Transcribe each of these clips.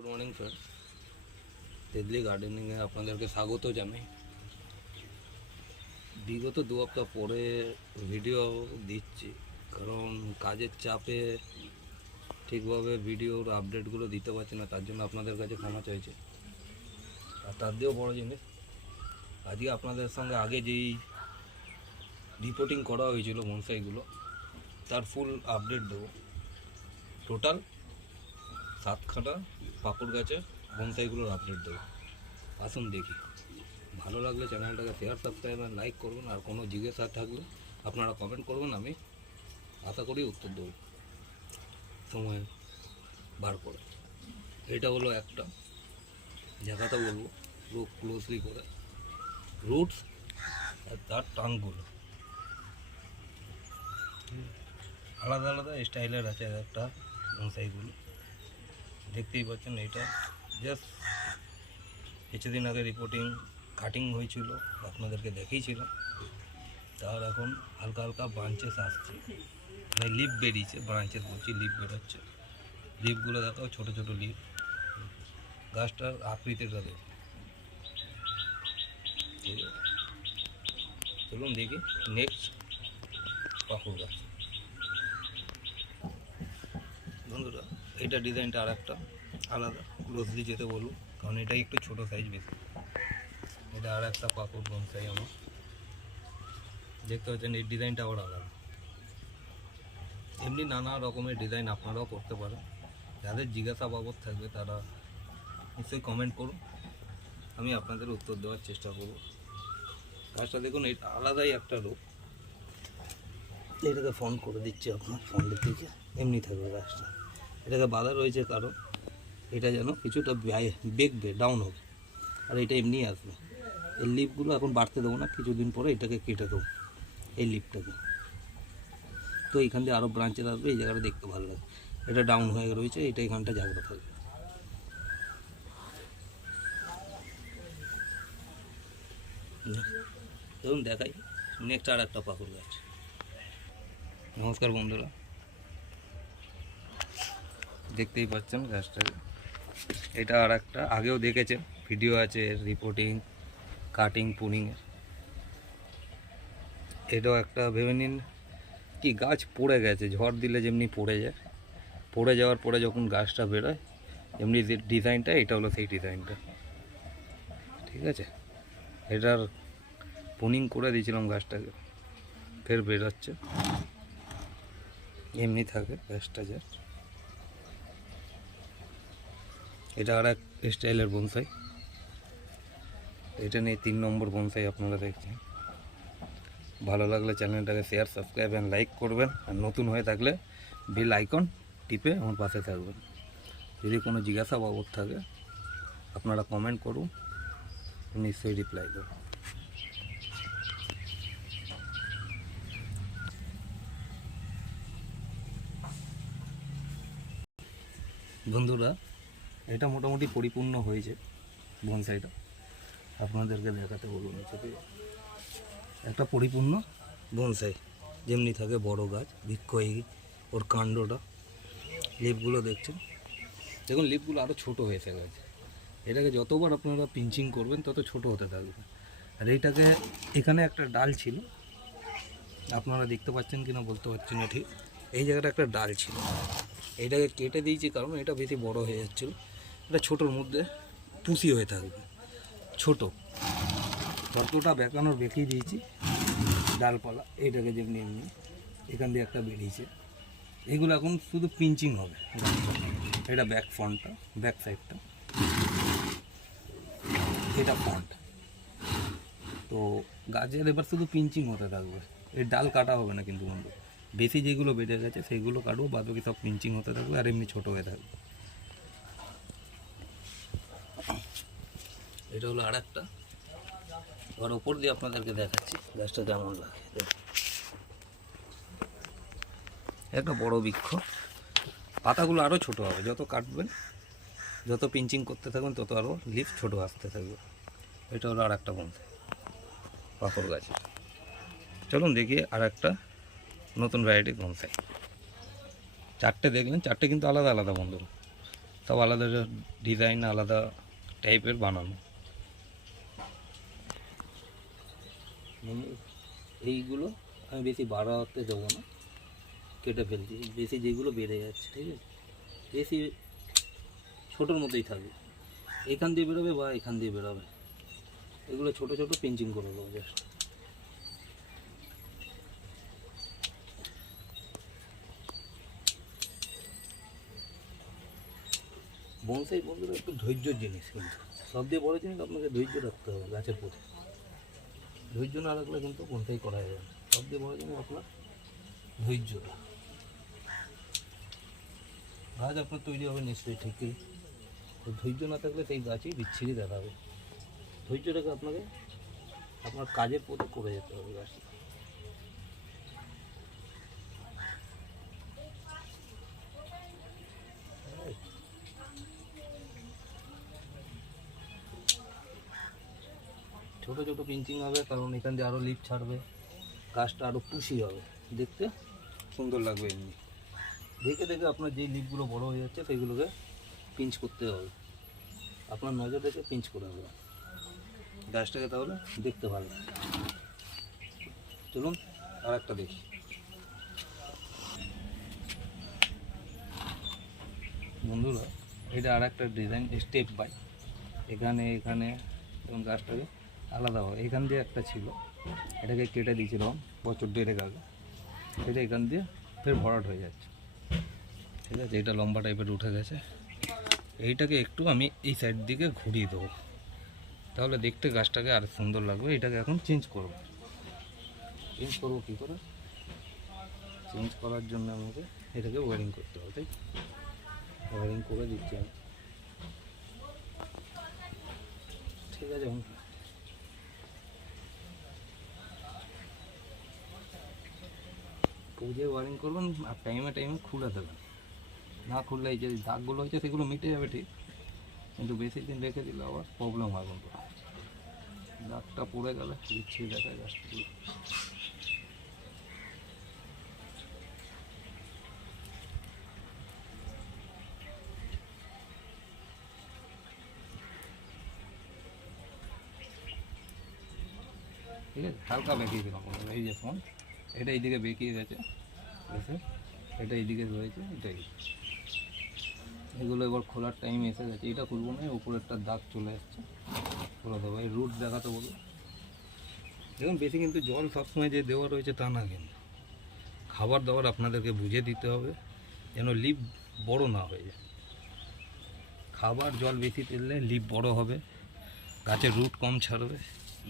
Good morning friend, তেদলি গার্ডেনিংয়ে আপনাদেরকে স্বাগত জানাই। বিগত 2 সপ্তাহ পরে ভিডিও দিচ্ছি, কারণ কাজের চাপে ঠিকভাবে ভিডিওর আপডেটগুলো দিতে পারছি না, তার জন্য আপনাদের কাছে ক্ষমা চাইছি। আর তার দিয়েও বড় জিনিস, আজকে আপনাদের সঙ্গে আগে যেই রিপোর্টিং করা হয়েছিল বনসাইগুলো, তার ফুল আপডেট দেবো। টোটাল 7খানা পাকুড় গাছের বনসাইগুলোর আপডেট দেবো। আসুন দেখি। ভালো লাগলে চ্যানেলটাকে শেয়ার, সাবস্ক্রাইব আর লাইক করবেন। আর কোনো জিজ্ঞাসা থাকলে আপনারা কমেন্ট করবেন, আমি আশা করি উত্তর দেবো সময় বার করে। এটা হলো একটা জায়গাটা বলবো পুরো ক্লোজলি করে, রুটস আর তার টানগুলো আলাদা আলাদা স্টাইলের আছে। একটা বনসাইগুলো দেখতেই পাচ্ছেন, এটা জাস্ট কিছুদিন আগে রিপোর্টিং কাটিং হয়েছিল, আপনাদেরকে দেখিয়েছিলাম। তার এখন হালকা হালকা ব্রাঞ্চেস আসছে, মানে লিফ বেরিয়েছে, ব্রাঞ্চেস বলছি, লিফ বেরোচ্ছে। লিফগুলো দেখাও, ছোটো ছোটো লিফ। গাছটার আকৃতিটা দেখো। চলুন দেখি নেক্সট পাকুড় গাছ। বন্ধুরা, এটা ডিজাইনটা আর একটা আলাদা, ক্লোজলি যেতে বলুন, কারণ এটাই একটু ছোটো সাইজ বেশি। এটা আর একটা পাকুড় বনসাই আমার, দেখতে পাচ্ছেন এই ডিজাইনটা আবার আলাদা। এমনি নানা রকমের ডিজাইন আপনারাও করতে পারেন। যাদের জিজ্ঞাসা বাবদ থাকবে তারা নিশ্চয়ই কমেন্ট করুন, আমি আপনাদের উত্তর দেওয়ার চেষ্টা করব। গাছটা দেখুন, এটা আলাদাই একটা রূপ। এটাকে ফোন করে দিচ্ছি আপনার ফোনের দিকে, এমনি থাকবে গাছটা। এটাকে বাধা রয়েছে কারণ এটা যেন কিছুটা বেগবে, ডাউন হবে, আর এটা এমনি আসবে। এই লিফগুলো এখন বাড়তে দেবো না, কিছুদিন পরে এটাকে কেটে দেবো, এই লিফটাকে। তো এইখান দিয়ে আরও ব্রাঞ্চের আসবে, এই জায়গাটা দেখতে ভালো লাগে। এটা ডাউন হয়ে রয়েছে, এটা এখানটা জায়গা থাকবে। দেখুন দেখাই নেক্সট আর একটা পাকুড় গাছ। নমস্কার বন্ধুরা, দেখতেই পাচ্ছেন গাছটাকে। এটা আর একটা আগেও দেখেছেন, ভিডিও আছে রিপোর্টিং, কাটিং, পুনিংয়ের। এটাও একটা ভেবে নিন কি গাছ পড়ে গেছে, ঝড় দিলে যেমনি পড়ে যায়, পড়ে যাওয়ার পরে যখন গাছটা বেরোয় এমনি যে ডিজাইনটা, এটা হলো সেই ডিজাইনটা। ঠিক আছে, এটার পুনিং করে দিয়েছিলাম গাছটাকে, ফের বেরোচ্ছে, এমনি থাকে গাছটা। যা এটা আর এক স্টাইলের বনসাই। এটা নিয়ে 3 নম্বর বনসাই আপনারা দেখছেন। ভালো লাগলে চ্যানেলটাকে শেয়ার, সাবস্ক্রাইব অ্যান্ড লাইক করবেন। আর নতুন হয়ে থাকলে বেল আইকন টিপে আমার পাশে থাকবেন। যদি কোনো জিজ্ঞাসা বাবদ থাকে আপনারা কমেন্ট করুন, নিশ্চয়ই রিপ্লাই দেব। বন্ধুরা, এটা মোটামুটি পরিপূর্ণ হয়েছে বনসাইটা, আপনাদেরকে দেখাতে বলুন। একটা পরিপূর্ণ বনসাই যেমনি থাকে বড় গাছ, বৃক্ষ, ওর কাণ্ডটা, লিফগুলো দেখছেন। দেখুন লিফগুলো আরও ছোটো হয়েছে গেছে। এটাকে যতবার আপনারা পিঞ্চিং করবেন তত ছোট হতে থাকবে। আর এইটাকে এখানে একটা ডাল ছিল, আপনারা দেখতে পাচ্ছেন কিনা বলতে পারছি না ঠিক, এই জায়গাটা একটা ডাল ছিল, এইটাকে কেটে দিয়েছি কারণ এটা বেশি বড় হয়ে যাচ্ছিলো। এটা ছোটোর মধ্যে পুষি হয়ে থাকবে, ছোট যতটা বেঁকানোর বেঁকিয়ে দিয়েছি ডালপালা। এইটাকে যেমনি এমনি এখান দিয়ে একটা বেরিয়েছে, এগুলো এখন শুধু পিঞ্চিং হবে। এটা ব্যাক ফ্রন্টটা, ব্যাক সাইডটা, এটা ফ্রন্ট। তো গাছের এবার শুধু পিঞ্চিং হতে থাকবে, এই ডাল কাটা হবে না কিন্তু বন্ধু। বেশি যেগুলো বেড়ে গেছে সেইগুলো কাটবো, বাদ বাকি সব পিঞ্চিং হতে থাকবে আর এমনি ছোটো হয়ে থাকবে। এটা হলো আর একটা। এবার ওপর দিয়ে আপনাদেরকে দেখাচ্ছি গাছটা কেমন লাগে। একটা বড় বৃক্ষ, পাতাগুলো আরও ছোটো হবে, যত কাটবেন, যত পিঞ্চিং করতে থাকবেন তত আরও লিফ ছোটো আসতে থাকবে। এটা হলো আর একটা বনসাই পাকুড় গাছের। চলুন দেখি আর একটা নতুন ভ্যারাইটির বনসাই। 4টে দেখলেন, 4টে কিন্তু আলাদা আলাদা বন্ধুরা, সব আলাদা ডিজাইন, আলাদা টাইপের বানানো। এইগুলো আমি বেশি বাড়াতে দেবো না, কেটে ফেলছি। বেশি যেগুলো বেড়ে যাচ্ছে, ঠিক আছে, বেশি ছোটোর মতোই থাকবে। এখান দিয়ে বেরোবে বা এখান দিয়ে বেরোবে, এগুলো ছোটো ছোটো পিঞ্চিং করে দেবো জাস্ট। বনসাই বন্ধুরা একটু ধৈর্যর জিনিস, কিন্তু সব দিয়ে বড় জিনিস আপনাকে ধৈর্য রাখতে হবে গাছের প্রতি। ধৈর্য না রাখলে কিন্তু বনসাই করা যাবে না। সব দিয়ে বড় জিনিস আপনার ধৈর্যটা। গাছ আপনার তৈরি হবে নিশ্চয়ই ঠিকই, তো ধৈর্য না থাকলে সেই গাছই বিচ্ছিরি দেখাবে। ধৈর্যটাকে আপনাকে আপনার কাজের প্রতি করে যেতে হবে গাছটা। ছোটো ছোটো পিঞ্চিং হবে, কারণ এখান দিয়ে আরও লিফ ছাড়বে, গাছটা আরও পুষি হবে, দেখতে সুন্দর লাগবে। এমনি দেখে দেখে আপনার যেই লিফগুলো বড়ো হয়ে যাচ্ছে সেইগুলোকে পিঞ্চ করতে হবে, আপনার নজর দেখে পিঞ্চ করে হবে গাছটাকে, তাহলে দেখতে ভালো। চলুন আর একটা দেখি। বন্ধুরা এটা আর একটা ডিজাইন, স্টেপ বাই। এখানে এখানে এবং গাছটাকে আলাদা হয়। এখান দিয়ে একটা ছিল, এটাকে কেটে দিয়েছিলাম বছর দেড়েক আগে, এটা এখান দিয়ে ফের ভরাট হয়ে যাচ্ছে, ঠিক আছে। এটা লম্বা টাইপের উঠে গেছে, এইটাকে একটু আমি এই সাইড দিকে ঘুরিয়ে দেবো, তাহলে দেখতে গাছটাকে আর সুন্দর লাগবে। এটাকে এখন চেঞ্জ করব। চেঞ্জ করবো কী করে? চেঞ্জ করার জন্য আমাকে এটাকে ওয়ারিং করতে হবে, তাই ওয়ারিং করে দিচ্ছি আমি, ঠিক আছে। পুজোয় ওয়ারিং করবেন আর টাইমে টাইমে খুলে দেবেন, না খুললে এই যে দাগগুলো হয়েছে সেগুলো মিটে যাবে ঠিক, কিন্তু বেশি দিন রেখে দিলে আবার প্রবলেম হয়। কিন্তু দাগটা পড়ে গেলে বিচ্ছিরি দেখা যাচ্ছে। ঠিক আছে, হালকা বেঁকিয়ে দিলাম। এই যে ফোন এটা এইদিকে বেঁকিয়ে গেছে, এটা এইদিকে রয়েছে, এটাই। এগুলো এবার খোলার টাইম এসে গেছে, এটা খুলবো না, উপরে একটা দাগ চলে আসছে, খুলে দেবো। এই রুট দেখাতে বলবো। দেখুন বেশি কিন্তু জল সবসময় যে দেওয়া রয়েছে তা না, কিন্তু খাবার দাবার আপনাদেরকে বুঝে দিতে হবে যেন লিপ বড় না হয়ে যায়। খাবার জল বেশি দিলে লিপ বড় হবে, গাছের রুট কম ছাড়বে।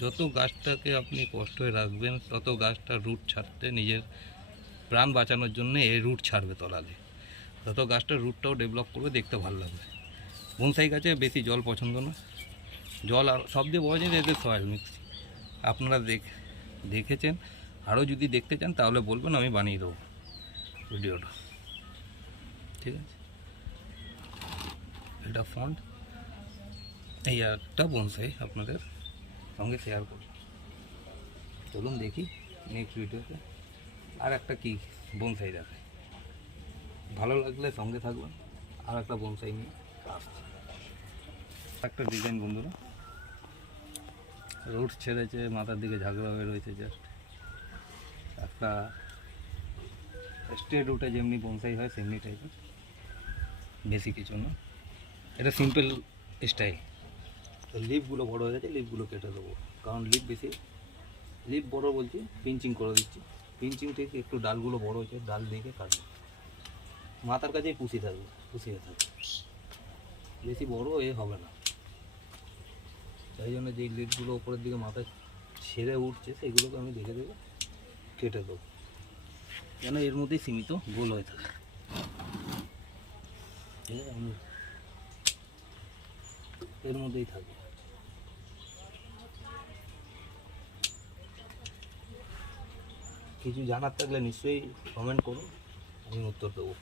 যত গাছটাকে আপনি কষ্টে রাখবেন তত গাছটা রুট ছাড়তে, নিজের প্রাণ বাঁচানোর জন্য এই রুট ছাড়বে তলালে, তত গাছটার রুটটাও ডেভেলপ করবে, দেখতে ভালো লাগবে। বনসাই গাছে বেশি জল পছন্দ না, জল আর সব দিয়ে বড় জিনিস এদের সয়েল মিক্স। আপনারা দেখেছেন, আরও যদি দেখতে চান তাহলে বলবেন, আমি বানিয়ে দেবো ভিডিওটা, ঠিক আছে। এটা ফন্ট, এই একটা বনসাই আপনাদের সঙ্গে শেয়ার করব। চলুন দেখি নেক্সট ভিডিওতে আর একটা কি বনসাই দেখায়। ভালো লাগলে সঙ্গে থাকবেন, আর একটা বনসাই নিয়ে আসছি। একটা ডিজাইন বন্ধুরা, রুট ছেড়েছে, মাথার দিকে ঝাঁকড়া হয়ে রয়েছে, জাস্ট একটা স্ট্রেট রুটে যেমনি বনসাই হয় সেমনি টাইপের, বেশি কিছু না। এটা সিম্পল স্টাইল। তো লিফগুলো বড়ো হয়ে গেছে, লিফগুলো কেটে দেবো, কারণ লিফ বড়ো বলছি, পিঞ্চিং করে দিচ্ছি। পিঞ্চিং ঠিক একটু ডালগুলো বড়ো হয়েছে, ডাল দিকে কাটবো, মাথার কাছেই পুষিয়ে থাকবে, বেশি বড়ো এ হবে না। তাই জন্য যেই লিফগুলো ওপরের দিকে মাথায় ছেড়ে উঠছে সেইগুলোকে আমি দেখে দেখে কেটে দেবো, যেন এর মধ্যেই সীমিত গোল হয়ে থাকে, ঠিক আছে। আমি এর মধ্যেই থাকবে। কিছু জানার থাকলে নিশ্চয়ই কমেন্ট করুন, আমি উত্তর দেবো।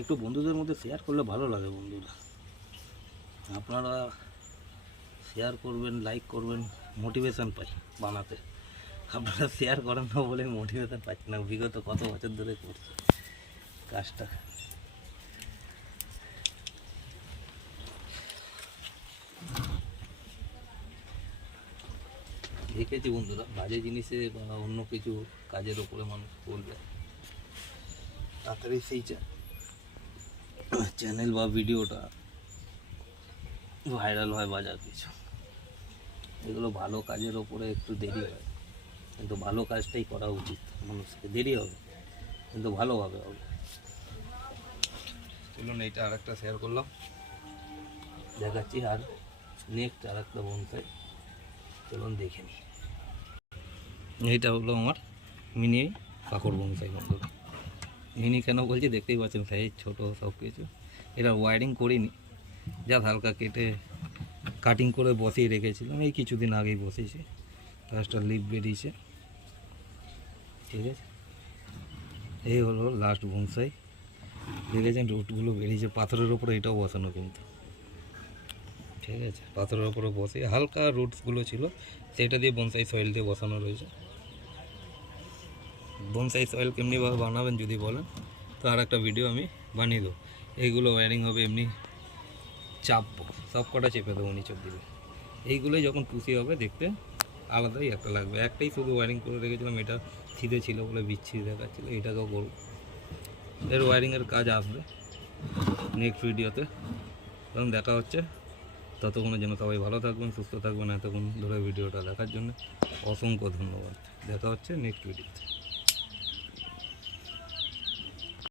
একটু বন্ধুদের মধ্যে শেয়ার করলে ভালো লাগে। বন্ধুরা আপনারা শেয়ার করবেন, লাইক করবেন, মোটিভেশান পাই বানাতে। আপনারা শেয়ার করেন না বলে মোটিভেশান পাচ্ছি না, বিগত কত বছর ধরে করছি কাজটা। দেখেছি বন্ধুরা, বাজে জিনিসে বা অন্য কিছু কাজের ওপরে মানুষ বলবে, তাড়াতাড়ি সেই চ্যানেল বা ভিডিওটা ভাইরাল হয় বাজার কিছু। এগুলো ভালো কাজের ওপরে একটু দেরি হয়, কিন্তু ভালো কাজটাই করা উচিত। মানুষকে দেরি হবে কিন্তু ভালোভাবে হবে। চলুন এইটা আর একটা শেয়ার করলাম, দেখাচ্ছি আর নেক্সট আর একটা বনসাই, চলুন দেখে নিই। এইটা হলো আমার মিনি কাকড় বনসাই বন্ধুরা। মিনি কেন বলছি দেখতেই পাচ্ছেন, সাইজ ছোটো সব কিছু। এটা ওয়ারিং করিনি, যা হালকা কেটে কাটিং করে বসিয়ে রেখেছিলাম, এই কিছুদিন আগেই বসেছি। লাস্টটা লিপ বেরিয়েছে, ঠিক আছে। এই হলো লাস্ট বনসাই, দেখেছেন রুটগুলো বেরিয়েছে। পাথরের ওপরে এটাও বসানো কিন্তু, ঠিক আছে। পাথরের ওপরে বসে হালকা রুটসগুলো ছিল, সেটা দিয়ে বনসাই সয়েল দিয়ে বসানো রয়েছে। বনসাই সয়েল কেমনিভাবে বানাবেন যদি বলেন তো আর একটা ভিডিও আমি বানিয়ে দেবো। এইগুলো ওয়্যারিং হবে এমনি, চাপবো সব কটা চেপে দেবো নিচের দিকে। এইগুলোই যখন পুষি হবে দেখতে আলাদাই একটা লাগবে। একটাই শুধু ওয়্যারিং করে রেখেছিলাম, এটা ছিঁড়ে ছিল বলে বিচ্ছিরি দেখাচ্ছিলো, এটাকেও করবো। এর ওয়্যারিংয়ের কাজ আসবে নেক্সট ভিডিওতে, তখন দেখা হচ্ছে। ততক্ষণের জন্য সবাই ভালো থাকবেন, সুস্থ থাকবেন। এতক্ষণ ধরে ভিডিওটা দেখার জন্য অসংখ্য ধন্যবাদ। দেখা হচ্ছে নেক্সট ভিডিওতে।